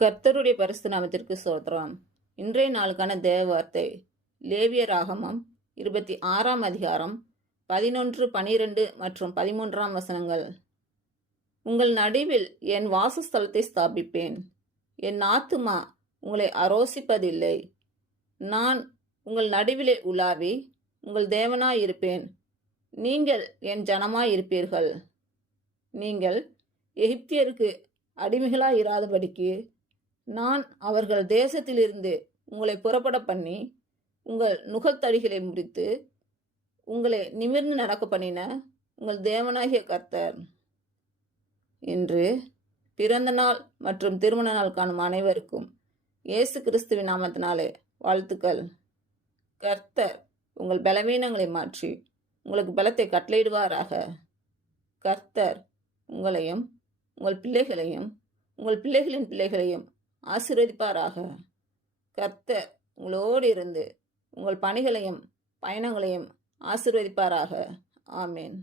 கர்த்தருடைய பரிசுத்த நாமத்திற்கு ஸ்தோத்திரம். இன்றைய நாளுக்கான தேவ வார்த்தை லேவியராகமம் 26ஆம் அதிகாரம் 11, 12 மற்றும் 13ஆம் வசனங்கள். உங்கள் நடுவில் என் வாசஸ்தலத்தை ஸ்தாபிப்பேன். என் ஆத்துமா உங்களை அரோசிப்பதில்லை. நான் உங்கள் நடுவிலே உலாவி உங்கள் தேவனாயிருப்பேன். நீங்கள் என் ஜனமாயிருப்பீர்கள். நீங்கள் எகிப்தியருக்கு அடிமைகளாயிராதபடிக்கு நான் அவர்கள் தேசத்திலிருந்து உங்களை புறப்பட பண்ணி உங்கள் நுகத்தடிகளை முறித்து உங்களை நிமிர்ந்து நடக்க பண்ணின உங்கள் தேவனாகிய கர்த்தர். இன்று பிறந்த நாள் மற்றும் திருமண நாள் காணும் அனைவருக்கும் இயேசு கிறிஸ்துவின் நாமத்தினாலே வாழ்த்துக்கள். கர்த்தர் உங்கள் பலவீனங்களை மாற்றி உங்களுக்கு பலத்தை கட்டளையிடுவாராக. கர்த்தர் உங்களையும் உங்கள் பிள்ளைகளையும் உங்கள் பிள்ளைகளின் பிள்ளைகளையும் ஆசீர்வதிப்பாராக. கர்த்தர் உங்களோடு இருந்து உங்கள் பணிகளையும் பயணங்களையும் ஆசீர்வதிப்பாராக. ஆமேன்.